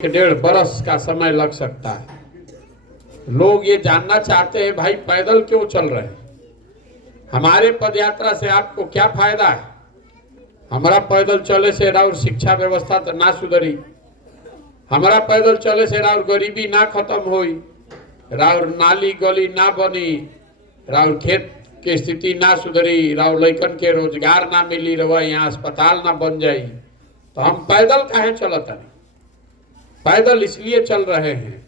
1.5 बरस का समय लग सकता है। लोग ये जानना चाहते हैं भाई पैदल क्यों चल रहे हैं, हमारे पदयात्रा से आपको क्या फायदा है। हमारा पैदल चले से राउर शिक्षा व्यवस्था तो ना सुधरी, हमारा पैदल चले से राउर गरीबी ना खत्म हुई, राउर नाली गली ना बनी, राउर खेत के स्थिति ना सुधरी, राउर लइकन के रोजगार ना मिली, रवा यहाँ अस्पताल ना बन जाई, तो हम पैदल काहे चलत नहीं। पैदल इसलिए चल रहे हैं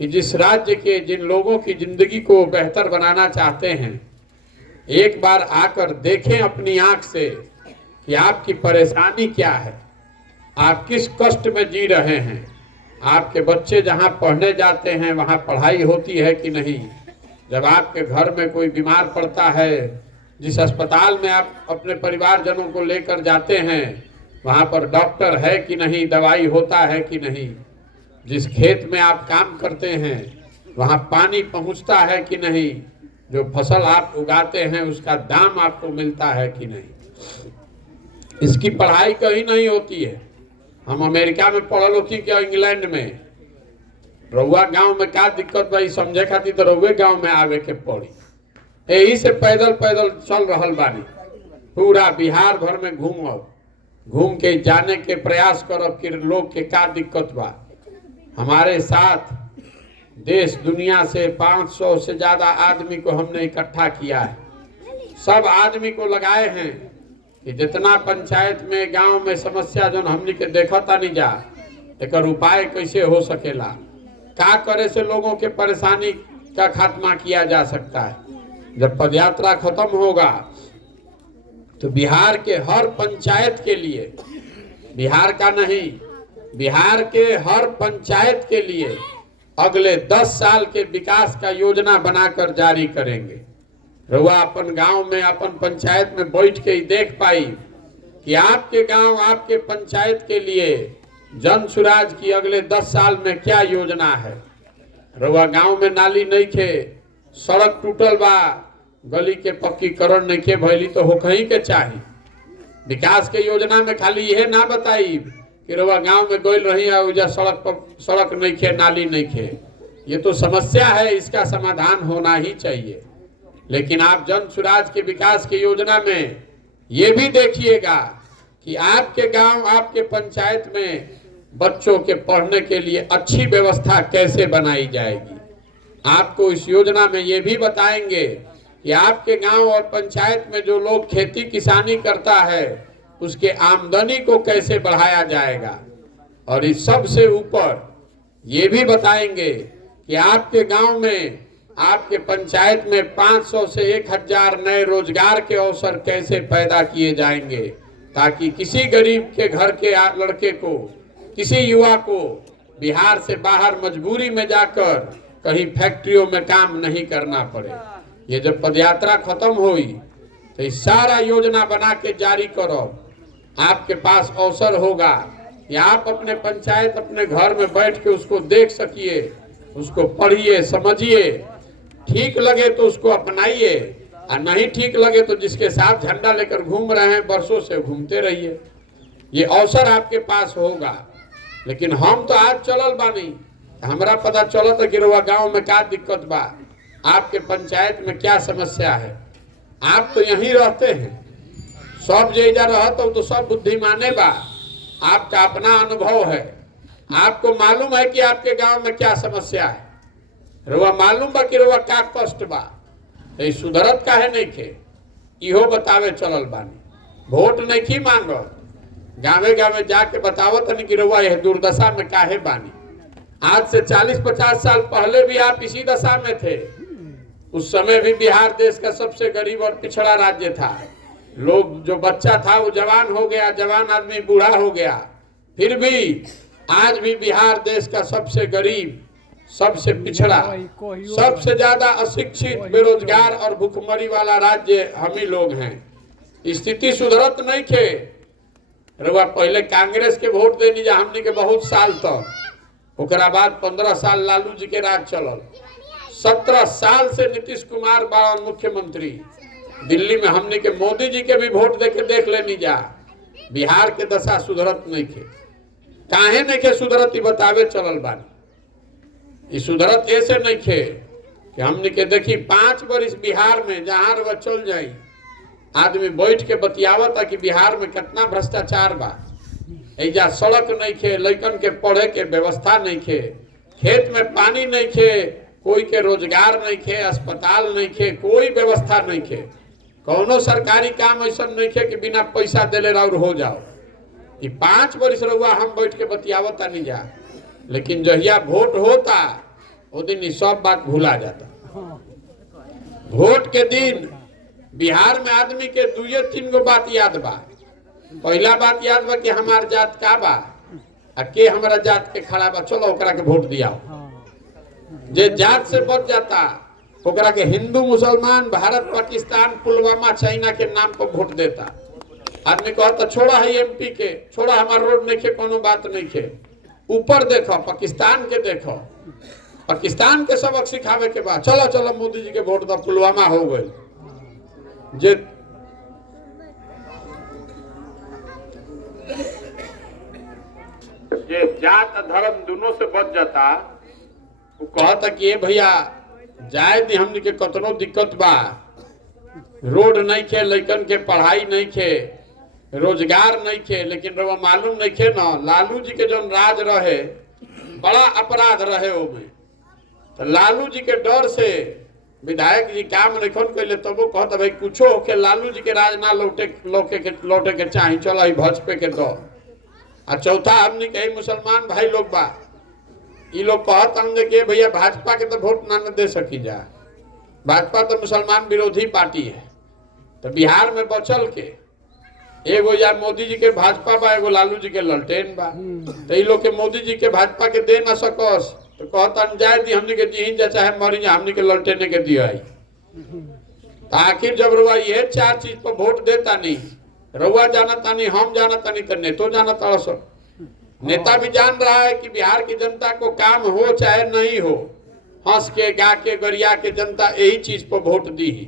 कि जिस राज्य के जिन लोगों की जिंदगी को बेहतर बनाना चाहते हैं, एक बार आकर देखें अपनी आंख से कि आपकी परेशानी क्या है, आप किस कष्ट में जी रहे हैं, आपके बच्चे जहां पढ़ने जाते हैं वहां पढ़ाई होती है कि नहीं, जब आपके घर में कोई बीमार पड़ता है, जिस अस्पताल में आप अपने परिवारजनों को लेकर जाते हैं वहां पर डॉक्टर है कि नहीं, दवाई होता है कि नहीं, जिस खेत में आप काम करते हैं वहां पानी पहुंचता है कि नहीं, जो फसल आप उगाते हैं उसका दाम आपको मिलता है कि नहीं, इसकी पढ़ाई कहीं नहीं होती है। हम अमेरिका में पढ़ल होती क्या इंग्लैंड में, रउआ गांव में क्या दिक्कत भाई समझे खातिर तो रउए गांव में आवे के पड़ी, यही से पैदल पैदल चल रहल बानी। पूरा बिहार भर में घूम के जाने के प्रयास करब कि लोग के का दिक्कत बा। हमारे साथ देश दुनिया से 500 से ज्यादा आदमी को हमने इकट्ठा किया है, सब आदमी को लगाए हैं कि जितना पंचायत में गांव में समस्या जो हमने के देखा था नहीं जा, एक उपाय कैसे हो सकेला, क्या करे से लोगों के परेशानी का खात्मा किया जा सकता है। जब पदयात्रा खत्म होगा तो बिहार के हर पंचायत के लिए, बिहार का नहीं, बिहार के हर पंचायत के लिए अगले 10 साल के विकास का योजना बनाकर जारी करेंगे। रउआ अपन गांव में अपन पंचायत में बैठ के ही देख पाई कि आपके गांव आपके पंचायत के लिए जन सुराज की अगले 10 साल में क्या योजना है। रउआ गांव में नाली नहीं खे, सड़क टूटल बा, गली के पक्कीकरण नहीं के भैली तो हो कहीं के चाहिए। विकास के योजना में खाली यह ना बताई कि रउआ गांव में गोल रही है सड़क नहीं खे, नाली नहीं खे, ये तो समस्या है, इसका समाधान होना ही चाहिए। लेकिन आप जन सुराज के विकास की योजना में ये भी देखिएगा कि आपके गांव आपके पंचायत में बच्चों के पढ़ने के लिए अच्छी व्यवस्था कैसे बनाई जाएगी। आपको इस योजना में ये भी बताएंगे कि आपके गांव और पंचायत में जो लोग खेती किसानी करता है उसके आमदनी को कैसे बढ़ाया जाएगा। और इस सब से ऊपर ये भी बताएंगे कि आपके गांव में आपके पंचायत में 500 से 1000 नए रोजगार के अवसर कैसे पैदा किए जाएंगे, ताकि किसी गरीब के घर के लड़के को, किसी युवा को बिहार से बाहर मजबूरी में जाकर कहीं फैक्ट्रियों में काम नहीं करना पड़े। ये जब पदयात्रा खत्म हुई तो इस सारा योजना बना के जारी करो, आपके पास अवसर होगा कि आप अपने पंचायत अपने घर में बैठ के उसको देख सकिए, उसको पढ़िए, समझिए, ठीक लगे तो उसको अपनाइए, और नहीं ठीक लगे तो जिसके साथ झंडा लेकर घूम रहे हैं वर्षों से घूमते रहिए। ये अवसर आपके पास होगा। लेकिन हम तो आज चलल बानी, हमारा पता चलता कि रउआ गांव में क्या दिक्कत बा, आपके पंचायत में क्या समस्या है। आप तो यहीं रहते हैं, सब जैजा रहता तो सब बुद्धिमाने बा, आपका अपना अनुभव है, आपको मालूम है कि आपके गांव में क्या समस्या है, रउआ मालूम बा कि रउआ क्या कष्ट बा, तो सुधरत काहे नहीं खे, इहो बतावे चलल बानी। वोट नहीं की मांगो, गाँवे गाँवे जाके बतावत नहीं कि रउआ यह दुर्दशा में काहे बानी। आज से 40-50 साल पहले भी आप इसी दशा में थे, उस समय भी बिहार देश का सबसे गरीब और पिछड़ा राज्य था। लोग जो बच्चा था वो जवान हो गया, जवान आदमी बूढ़ा हो गया, फिर भी आज भी बिहार देश का सबसे गरीब, सबसे पिछड़ा, सबसे ज्यादा अशिक्षित, बेरोजगार और भूखमरी वाला राज्य हम ही लोग हैं। स्थिति सुधरत नहीं थे। रउआ पहले कांग्रेस के वोट देनी जा हमने के बहुत साल तक, ओकरा बाद 15 साल लालू जी के राज चलल, 17 साल से नीतीश कुमार बावन मुख्यमंत्री, दिल्ली में हमने के मोदी जी के भी वोट देके देख लेनी जा, बिहार के दशा सुधरत नहीं थे। काहे नहीं खे सुधरत ई बतावे चलल बानी। ई सुधरत ऐसे नहीं खे कि हमने के देखी 5 वर्ष बिहार में जहां रवा चल जाई आदमी बैठ के बतियावता कि बिहार में कितना भ्रष्टाचार बा। एजा सड़क नहीं खे, लइकन के पढ़े के व्यवस्था नहीं खे, खेत में पानी नहीं खे, कोई के रोजगार नहीं खे, अस्पताल नहीं खे, कोई व्यवस्था नहीं खे, कौनो सरकारी काम ऐसा नहीं खे कि बिना पैसा देले और हो जाओ। ये 5 वर्ष रहुआ हम बैठ के बतियावता नहीं जा, लेकिन जहिया वोट होता वो दिन ये सब बात भूला जाता। वोट के दिन बिहार में आदमी के 2-3 गो बात याद बा। पहला बात याद बा कि हमार जात का बा आ के हमारा जात के खड़ा बा, चलो ओकरा के वोट दियाओ। जे जात से बच जाता ओकरा के हिंदू मुसलमान भारत पाकिस्तान पुलवामा चाइना के नाम पर वोट देता। आदमी कहता छोड़ा है एमपी के, छोड़ा हमार रोड नहीं खे, कोनो बात नहीं खे। ऊपर देखो पाकिस्तान के, देखो पाकिस्तान के सबक सिखावे के बाद चलो चलो मोदी जी के वोट दो, पुलवामा हो गए। जे जात धर्म दोनों से बच जाता वो कहता कि भैया जाए दी हमने के कतनो दिक्कत बा, रोड नहीं खे, लइकन के पढ़ाई नहीं खे, रोजगार नहीं खे, लेकिन रवा मालूम नहीं खे ना लालू जी के जो राज रहे बड़ा अपराध रहे ओमे। तो लालू जी के डर से विधायक जी काम नहीं कैले, तब वो कहता भाई कुछो होके लालू जी के राज ना लौटे के चाही, चलो भाजपा के दो। आ चौथा हमने कही मुसलमान भाई लोग बा, ये लोग कहता हमने कि भैया भाजपा के तो वोट ना दे सकी जा, भाजपा तो मुसलमान विरोधी पार्टी है। तो बिहार में बचल के एगो या मोदी जी के भाजपा बा, एगो लालू जी के ललटेन बा। तो ये लोग के मोदी जी के भाजपा के दे ना सकस, तो कहता जाए दी हमने के जी जा चाहे मरी जा, हमने के ललटेने के दिया। तो आखिर जब रुआ ये 4 चीज पर वोट देता नहीं, रुआ जाना तानी, हम जाना तानी, तो नेतो जाना तारा सब। नेता भी जान रहा है कि बिहार की जनता को काम हो चाहे नहीं हो, हंस के गा के गरिया के जनता यही चीज पर वोट दी ही।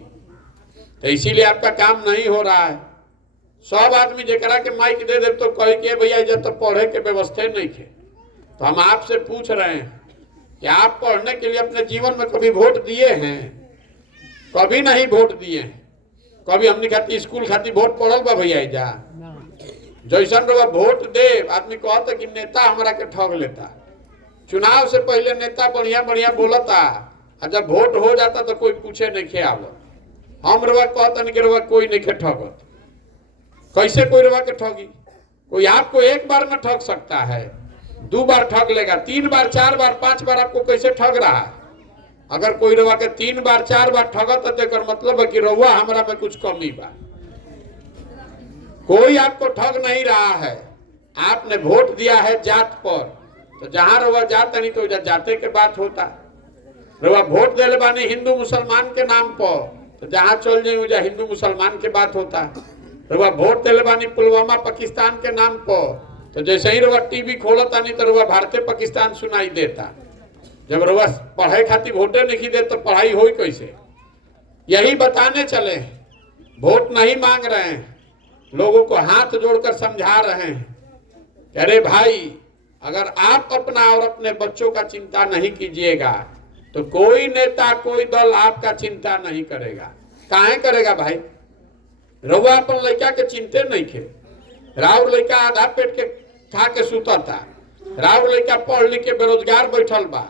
तो इसीलिए आपका काम नहीं हो रहा है। सब आदमी जरा के माइक दे दे तो कहे कि भैया जब तो पढ़े के व्यवस्था नहीं थे। तो हम आपसे पूछ रहे हैं कि आप पढ़ने के लिए अपने जीवन में कभी वोट दिए हैं? कभी नहीं वोट दिए हैं। कभी हमने खाती स्कूल खाती वोट पढ़ल बा भैया जा जैसन रहा वोट दे। आदमी कहता कि नेता हमारा के ठग लेता, चुनाव से पहले नेता बढ़िया बढ़िया बोलता, और जब वोट हो जाता तो कोई पूछे नहीं खे आवत। हम रवा कहता नहीं कि रवा कोई नहीं खे ठगत। कैसे कोई रवा के ठगी? कोई आपको एक बार में ठग सकता है, 2 बार ठग लेगा, 3 बार 4 बार 5 बार आपको कैसे ठग रहा है? अगर कोई रवा के 3 बार 4 बार ठगत है तो मतलब है कि रवा हमरा में कुछ कमी बा। कोई आपको ठग नहीं रहा है। आपने वोट दिया है जात पर, तो जहां रवा जाता नहीं तो जाते के बात होता। रवा वोट दे बानी हिंदू मुसलमान के नाम पर, तो जहां चल जाए हिंदू मुसलमान के बात होता। रवा वोट दे बानी पुलवामा पाकिस्तान के नाम पर, तो जैसे ही रवा टीवी खोलता नहीं तो रवा भारतीय पाकिस्तान सुनाई देता। जब रवा पढ़ाई खातिर वोटे नहीं दे तो पढ़ाई हो कैसे? यही बताने चले, वोट नहीं मांग रहे हैं, लोगों को हाथ जोड़कर समझा रहे हैं। अरे भाई, अगर आप अपना और अपने बच्चों का चिंता नहीं कीजिएगा तो कोई नेता कोई दल आपका चिंता नहीं करेगा। काहे करेगा भाई? रउआ अपन लड़का के चिंते नहीं खे। राउर लड़का आधा पेट के खा के सुता था, राउर लड़का पढ़ लिख के बेरोजगार बैठल बा,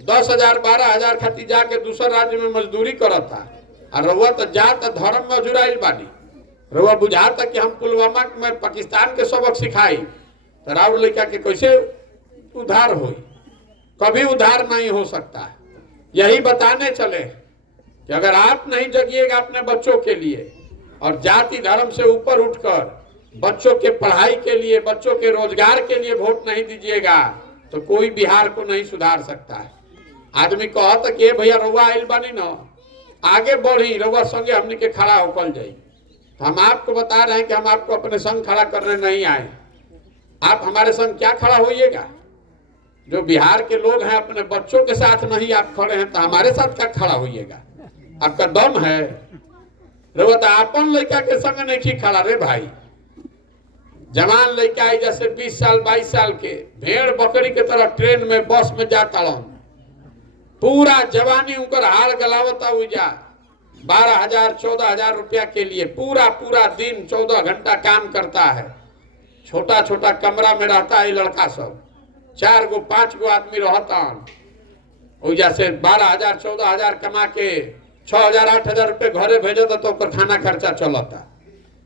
10,000 12,000 खातिर जाके दूसर राज्य में मजदूरी करता। और रउआ तो जात धर्म में जुड़ाइल बानी। रउआ बुझाता कि हम पुलवामा में पाकिस्तान के सबक सिखाई, तो राउर लड़का के कैसे उद्धार हो? कभी उद्धार नहीं हो सकता। यही बताने चले कि अगर आप नहीं जगिएगा अपने बच्चों के लिए और जाति धर्म से ऊपर उठकर बच्चों के पढ़ाई के लिए, बच्चों के रोजगार के लिए वोट नहीं दीजिएगा तो कोई बिहार को नहीं सुधार सकता है। आदमी कहता कि भैया रउआ आइल बानी ना, आगे बढ़ी, रउआ संगे हमने के खड़ा होकर जाई। हम आपको बता रहे हैं कि हम आपको अपने संग खड़ा करने नहीं आए। आप हमारे संग क्या खड़ा होइएगा? जो बिहार के लोग हैं अपने बच्चों के साथ नहीं आप खड़े हैं, तो हमारे साथ क्या खड़ा होइएगा? आपका दम है? रउआ तो अपन लड़का के संग नहीं खड़ा रे भाई। जवान लड़का आई जैसे 20 साल 22 साल के भेड़ बकरी के तरह ट्रेन में बस में जाता रहो, पूरा जवानी उनकर हाल गलावता हुई जा 12,000 14,000 रुपया के लिए पूरा पूरा दिन 14 घंटा काम करता है। छोटा छोटा कमरा में रहता है लड़का सब, 4 गो 5 गो आदमी रहता जैसे 12,000 14,000 कमा के 6,000 8,000 रुपये घरे भेजता तो खाना खर्चा चलता।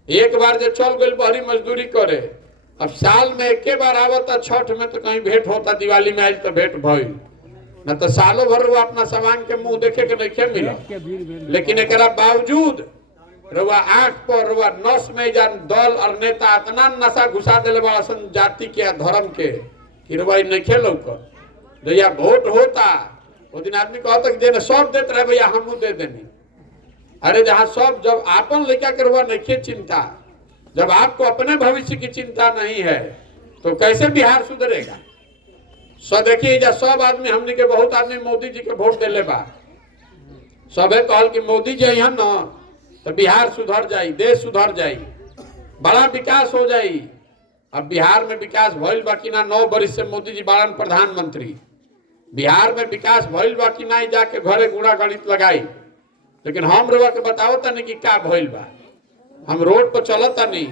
एक बार जो चल गई बहरी मजदूरी करे, अब साल में एक बार आवता छठ में तो कहीं भेंट होता, दिवाली में आज तो भेंट भइल, न तो सालों भर वो अपना सामान के मुंह देखे के नहीं मिला। लेकिन एक बावजूद रुआ आंख पर रुआ नस में जान दल और नेता इतना नशा घुसा दिले बड़ा सन जाति के धर्म के कि रुआ नहीं खेलो कर जैया वोट होता वो दिन आदमी कहता कि देने सब देते रहे भैया हम दे देनी। अरे जहाँ सब जब आपन लेकर के रुआ नहीं चिंता, जब आपको अपने भविष्य की चिंता नहीं है तो कैसे बिहार सुधरेगा। सो देखिए जब सब आदमी हमने के बहुत आदमी मोदी जी के वोट दिले बा, सबे कहल कि मोदी जी यहाँ न तो बिहार सुधर जाई, देश सुधर जाई, बड़ा विकास हो जाई। अब बिहार में विकास भइल बा कि ना, 9 बरिस से मोदी जी बारन प्रधानमंत्री, बिहार में विकास भइल बा कि ना, जाके घरे गुणा गणित लगाई। लेकिन हम रुआ के बताओ तनी कि का भइल बा। हम रोड पर चलता नहीं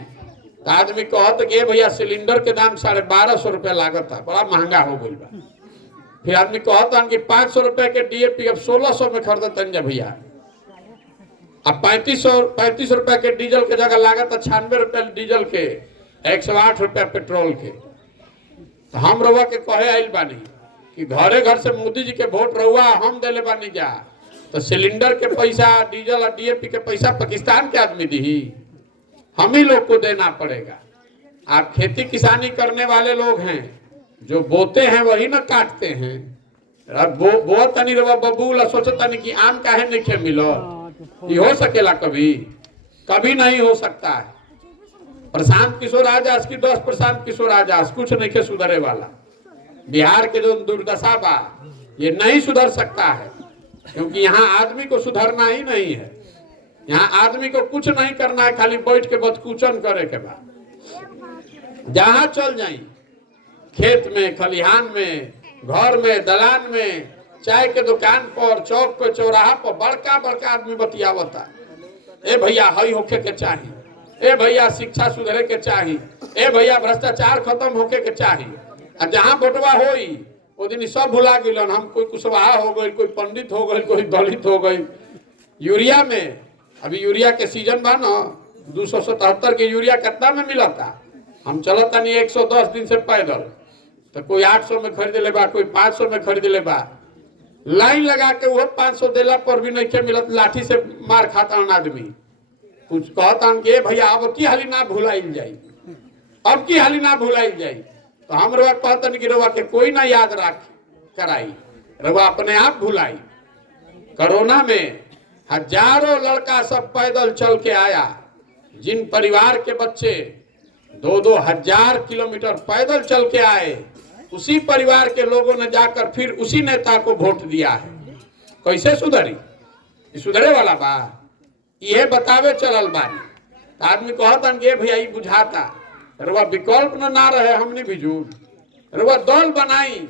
तो आदमी कहत कि भैया सिलेंडर के दाम 1250 रुपया लागत है, बड़ा महंगा हो गई बा। फिर आदमी कहता कि 500 रुपए के डीएपी अब 1600 में खरीदतन भैया। अब 35 रुपए के डीजल के जगह लागत है 96 रुपए डीजल के, 108 रुपया पेट्रोल के। तो हम रउआ के कहे आइल बानी कि घरे घर से मोदी जी के वोट रउआ हम दिले बानी जा, तो सिलेंडर के पैसा, डीजल और डीएपी के पैसा पाकिस्तान के आदमी दी, हम ही लोग को देना पड़ेगा। आप खेती किसानी करने वाले लोग हैं, जो बोते हैं वही ना काटते हैं। अब बो तनी रवा बबूल सोचता नहीं कि आम काहे नहीं खे मिलो, ये हो सकेला कभी? कभी नहीं हो सकता है। प्रशांत किशोर आजाद की 10 प्रशांत किशोर आजाद कुछ नहीं के सुधरे वाला। बिहार के जो दुर्दशा बा ये नहीं सुधर सकता है, क्योंकि यहाँ आदमी को सुधरना ही नहीं है। यहाँ आदमी को कुछ नहीं करना है, खाली बैठ के बदकुचन करे के बाद। जहां चल जाई, खेत में, खलिहान में, घर में, दलान में, चाय के दुकान पर, चौक पे, चौराहा पर बड़का बड़का आदमी बतियावता, ए भैया हई होके के चाही, ए भैया शिक्षा सुधरे के चाही, ए भैया भ्रष्टाचार खत्म होके के चाही। और जहाँ बटवा होई वो दिन सब भुला गइलन। हम कोई कुशवाहा हो गई, कोई पंडित हो गई, कोई दलित हो गई। यूरिया में अभी यूरिया के सीजन बा ना, 277 के यूरिया कितना में मिला था? हम चलता नहीं 110 दिन से पैदल, तो कोई 800 में खरीद ले बा, कोई 500 में खरीद ले बा। लाइन लगा के वो 500 देला पर भी नहीं के मिलत, लाठी से मार खाता आदमी। कुछ कहता कि भैया अब की हाली ना भुलाइल जाई, अब की हाली ना भुलाइल जाई। तो हम रवा कहतन कि रवा के कोई ना याद रख कराई, रवा अपने आप भुलाई। कोरोना में हजारों लड़का सब पैदल चल के आया, जिन परिवार के बच्चे 2-2 हजार किलोमीटर पैदल चल के आए, उसी परिवार के लोगों ने जाकर फिर उसी नेता को वोट दिया है। कैसे सुधरी? सुधरे वाला बा? ये बतावे चलल बानी। आदमी कहता कि भैया ये बुझाता, रवा विकल्प ना रहे, हमने भी झूठ रवा दल बनाई,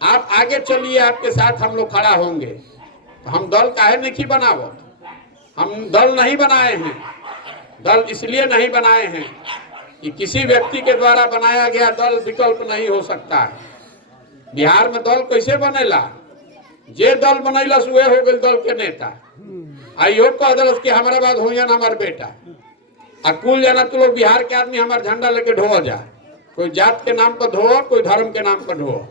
आप आगे चलिए, आपके साथ हम लोग खड़ा होंगे। तो हम दल काहे नहीं बनावो? हम दल नहीं बनाए हैं। दल इसलिए नहीं बनाए हैं कि किसी व्यक्ति के द्वारा बनाया गया दल विकल्प नहीं हो सकता है। बिहार में दल कैसे बनेला? जे दल बनैलस वे हो गए दल के नेता। आइयो कह दिलस कि हमारा बाद हो या ना हमार बेटा, आ कुल जाना तू लोग बिहार के आदमी हमार झंडा लेके ढो जा, कोई जात के नाम पर ढो, कोई धर्म के नाम पर ढो।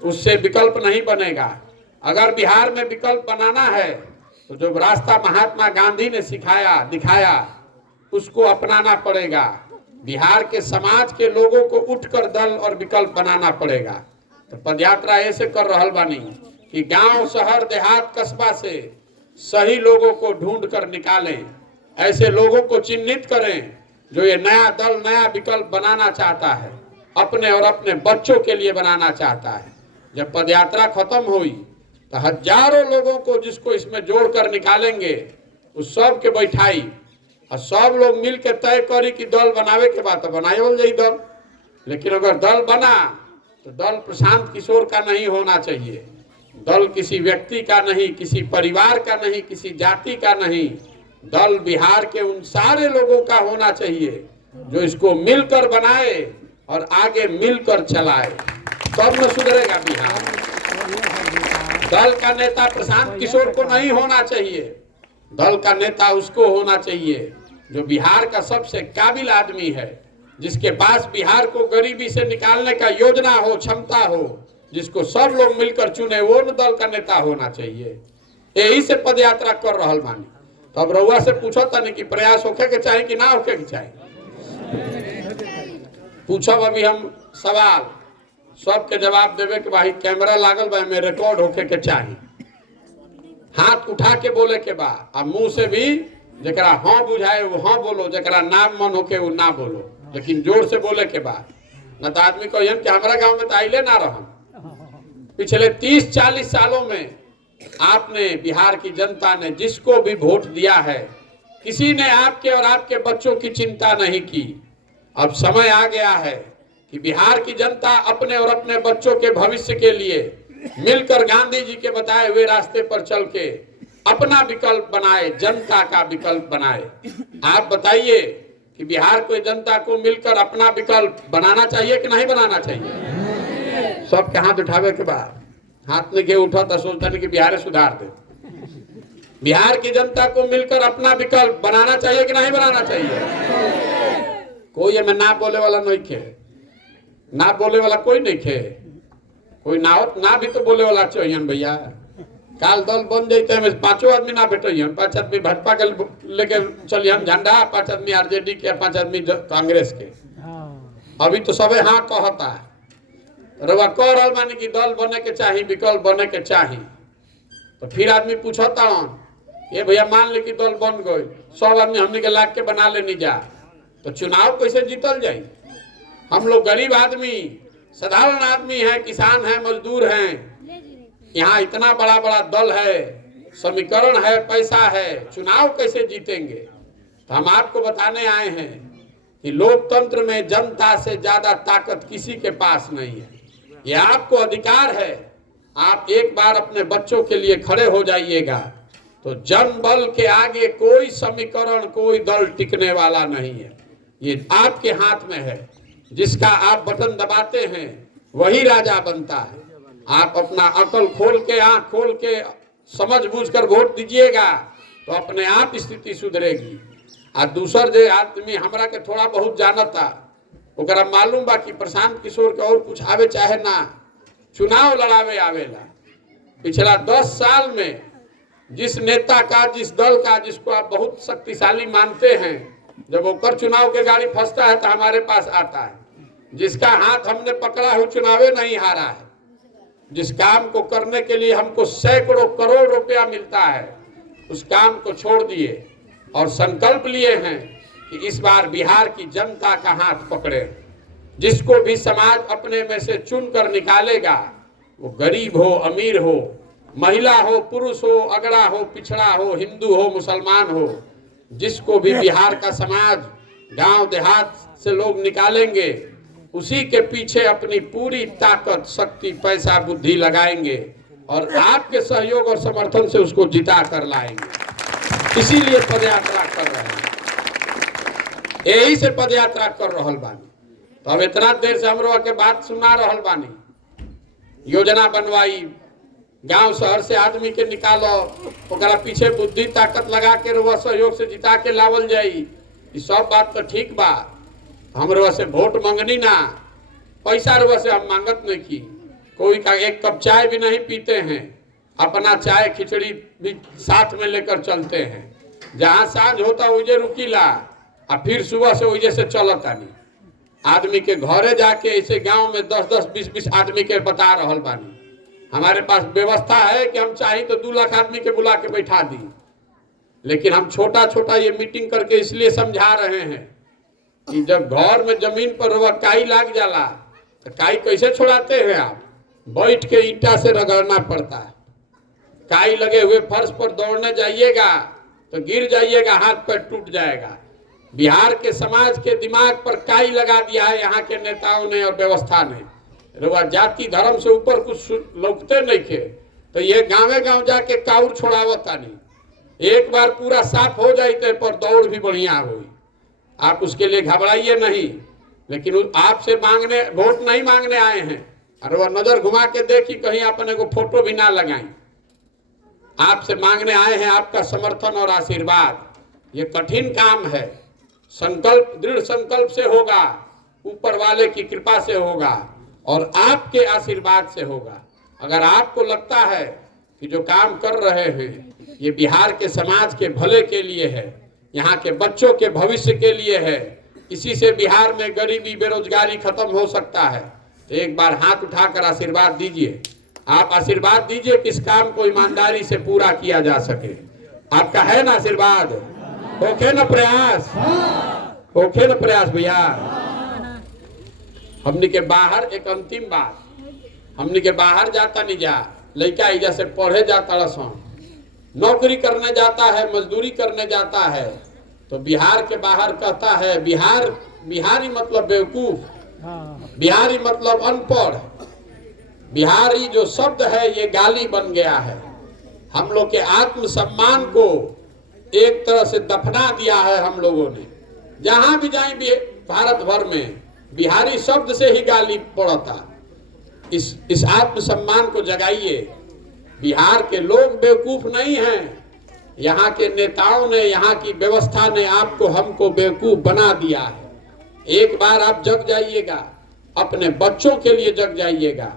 उससे विकल्प नहीं बनेगा। अगर बिहार में विकल्प बनाना है तो जो रास्ता महात्मा गांधी ने सिखाया, दिखाया, उसको अपनाना पड़ेगा। बिहार के समाज के लोगों को उठकर दल और विकल्प बनाना पड़ेगा। तो पदयात्रा ऐसे कर रहल बानी कि गांव, शहर, देहात, कस्बा से सही लोगों को ढूंढ कर निकालें, ऐसे लोगों को चिन्हित करें जो ये नया दल, नया विकल्प बनाना चाहता है, अपने और अपने बच्चों के लिए बनाना चाहता है। जब पदयात्रा खत्म हुई तो हजारों लोगों को जिसको इसमें जोड़कर निकालेंगे, उस सब के बैठाई और सब लोग मिल के तय करी कि दल बनावे के बाद तो बनावल जाई दल। लेकिन अगर दल बना तो दल प्रशांत किशोर का नहीं होना चाहिए, दल किसी व्यक्ति का नहीं, किसी परिवार का नहीं, किसी जाति का नहीं, दल बिहार के उन सारे लोगों का होना चाहिए जो इसको मिलकर बनाए और आगे मिलकर चलाए, तब न सुधरेगा बिहार। दल का नेता प्रशांत किशोर को नहीं होना चाहिए, दल का नेता उसको होना चाहिए जो बिहार का सबसे काबिल आदमी है, जिसके पास बिहार को गरीबी से निकालने का योजना हो, क्षमता हो, जिसको सब लोग मिलकर चुने, वो न दल का नेता होना चाहिए। यही से पद यात्रा कर रहल बानी। तो अब रउआ से पूछो तनी कि प्रयास होके के चाहे कि ना होके के चाहे। पूछब अभी हम सवाल, सबके जवाब देवे के भाई कैमरा लागल बा में रिकॉर्ड होके के चाहे, हाथ उठा के बोले के बा, आ मुंह से भी जरा हाँ बुझाए वो हाँ बोलो, जरा नाम मन होके वो ना बोलो, लेकिन जोर से बोले के बाद। न तो आदमी को कि हमारा गांव में तो आइले ना रह। पिछले 30-40 सालों में आपने, बिहार की जनता ने जिसको भी वोट दिया है, किसी ने आपके और आपके बच्चों की चिंता नहीं की। अब समय आ गया है कि बिहार की जनता अपने और अपने बच्चों के भविष्य के लिए मिलकर गांधी जी के बताए हुए रास्ते पर चल के अपना विकल्प बनाए, जनता का विकल्प बनाए। आप बताइए कि बिहार को जनता को मिलकर अपना विकल्प बनाना चाहिए कि नहीं बनाना चाहिए? सबके हाथ उठावे के बाद हाथ में के उठा तो सोचता नहीं कि बिहार सुधार दे। बिहार की जनता को मिलकर अपना विकल्प बनाना चाहिए कि नहीं बनाना चाहिए? कोई हमें ना बोले वाला नहीं खे, ना बोले वाला कोई नहीं खे, कोई ना भी तो बोले वाला चाहिए भैया। काल दल बन जाते हैं, 5 आदमी ना बैठे, 5 आदमी भाजपा के लेके चलिए झंडा, 5 आदमी आरजेडी के, 5 आदमी कांग्रेस के। अभी तो सबे हाँ कहता है, रवा कह रहा मानी कि दल बने के चाहिए, विकल्प बने के चाहिए। तो फिर आदमी पूछता ये भैया मान ले कि दल बन गए, सब आदमी हमने के लाग के बना लेनी जा, तो चुनाव कैसे जीतल जाए? हम लोग गरीब आदमी, साधारण आदमी है, किसान है, मजदूर हैं, यहाँ इतना बड़ा बड़ा दल है, समीकरण है, पैसा है, चुनाव कैसे जीतेंगे? तो हम आपको बताने आए हैं कि लोकतंत्र में जनता से ज्यादा ताकत किसी के पास नहीं है। ये आपको अधिकार है, आप एक बार अपने बच्चों के लिए खड़े हो जाइएगा तो जन बल के आगे कोई समीकरण, कोई दल टिकने वाला नहीं है। ये आपके हाथ में है, जिसका आप बटन दबाते हैं वही राजा बनता है। आप अपना अकल खोल के, आंख खोल के, समझ बूझ कर वोट दीजिएगा तो अपने आप स्थिति सुधरेगी। आ दूसर जो आदमी हमरा के थोड़ा बहुत जानता, ओकरा मालूम बा कि प्रशांत किशोर के और कुछ आवे चाहे ना, चुनाव लड़ावे आवेला। पिछला 10 साल में जिस नेता का, जिस दल का, जिसको आप बहुत शक्तिशाली मानते हैं, जब ओकर चुनाव के गाड़ी फंसता है तो हमारे पास आता है। जिसका हाथ हमने पकड़ा है चुनावे नहीं हारा है, जिस काम को करने के लिए हमको सैकड़ों करोड़ रुपया मिलता है, उस काम को छोड़ दिए और संकल्प लिए हैं कि इस बार बिहार की जनता का हाथ पकड़े। जिसको भी समाज अपने में से चुन कर निकालेगा, वो गरीब हो, अमीर हो, महिला हो, पुरुष हो, अगड़ा हो, पिछड़ा हो, हिंदू हो, मुसलमान हो, जिसको भी बिहार का समाज, गांव देहात से लोग निकालेंगे, उसी के पीछे अपनी पूरी ताकत, शक्ति, पैसा, बुद्धि लगाएंगे और आपके सहयोग और समर्थन से उसको जिता कर लाएंगे। इसीलिए पदयात्रा कर रहे हैं, यही से पदयात्रा कर रहल बानी। तो अब इतना देर से हमरो के बात सुना रहल बानी, योजना बनवाई, गांव शहर से आदमी के निकालो, ओकरा पीछे बुद्धि ताकत लगा के रुआ सहयोग से जिता के लावल जाई, ये सब बात तो ठीक बा। हमरो से वोट मांगनी ना, पैसा रुआ से हम मांगत नहीं की, कोई का एक कप चाय भी नहीं पीते हैं, अपना चाय खिचड़ी भी साथ में लेकर चलते हैं। जहाँ सांझ होता उजे रुकीला और फिर सुबह से उजे से चलत आनी। आदमी के घरे जाके ऐसे गांव में 10-10, 20-20 आदमी के बता रहल बानी। हमारे पास व्यवस्था है कि हम चाहे तो 2 लाख आदमी के बुला के बैठा दी, लेकिन हम छोटा छोटा ये मीटिंग करके इसलिए समझा रहे हैं कि जब घर में जमीन पर काई लाग जाला तो काई कैसे छोड़ाते हैं आप? बैठ के ईंटा से रगड़ना पड़ता है। काई लगे हुए फर्श पर दौड़ने जाइएगा तो गिर जाइएगा, हाथ पैर टूट जाएगा। बिहार के समाज के दिमाग पर काई लगा दिया है यहाँ के नेताओं ने और व्यवस्था ने। जाति धर्म से ऊपर कुछ लौकते नहीं थे, तो ये गांवे गांव जाके काउर छोड़ावता नहीं। एक बार पूरा साफ हो जाते पर दौड़ भी बढ़िया हुई। आप उसके लिए घबराइए नहीं, लेकिन आपसे मांगने वोट नहीं मांगने आए हैं। अरे वह नजर घुमा के देखी कहीं अपने को फोटो भी ना लगाएं। आपसे मांगने आए हैं आपका समर्थन और आशीर्वाद। ये कठिन काम है, संकल्प दृढ़ संकल्प से होगा, ऊपर वाले की कृपा से होगा और आपके आशीर्वाद से होगा। अगर आपको लगता है कि जो काम कर रहे हैं ये बिहार के समाज के भले के लिए है, यहाँ के बच्चों के भविष्य के लिए है, इसी से बिहार में गरीबी बेरोजगारी खत्म हो सकता है, तो एक बार हाथ उठाकर आशीर्वाद दीजिए। आप आशीर्वाद दीजिए कि इस काम को ईमानदारी से पूरा किया जा सके। आपका है ना आशीर्वाद? होखे न प्रयास, होखे न प्रयास भैया। हमने के बाहर एक अंतिम बात, हमने के बाहर जाता नहीं जा, लड़का इजा से पढ़े जाता रसन, नौकरी करने जाता है, मजदूरी करने जाता है, तो बिहार के बाहर कहता है बिहारी मतलब बेवकूफ, बिहारी मतलब अनपढ़। बिहारी जो शब्द है ये गाली बन गया है। हम लोग के आत्मसम्मान को एक तरह से दफना दिया है हम लोगों ने। जहां भी जाए भारत भर में बिहारी शब्द से ही गाली पड़ता। इस आत्मसम्मान को जगाइए। बिहार के लोग बेवकूफ नहीं हैं, यहाँ के नेताओं ने, यहाँ की व्यवस्था ने आपको हमको बेवकूफ बना दिया है। एक बार आप जग जाइएगा, अपने बच्चों के लिए जग जाइएगा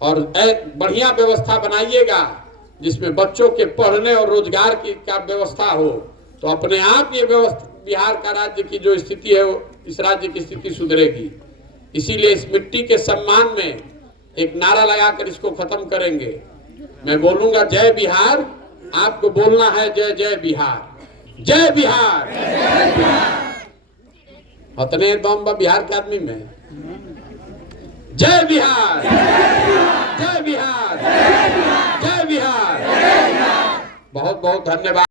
और एक बढ़िया व्यवस्था बनाइएगा जिसमें बच्चों के पढ़ने और रोजगार की का व्यवस्था हो, तो अपने आप ये व्यवस्था बिहार का राज्य की जो स्थिति है इस राज्य की स्थिति सुधरेगी। इसीलिए इस मिट्टी के सम्मान में एक नारा लगाकर इसको खत्म करेंगे। मैं बोलूंगा जय बिहार, आपको बोलना है जय जय बिहार, जय बिहार। उतने दम बिहार के आदमी में जय बिहार, जय बिहार, जय बिहार। बहुत बहुत धन्यवाद।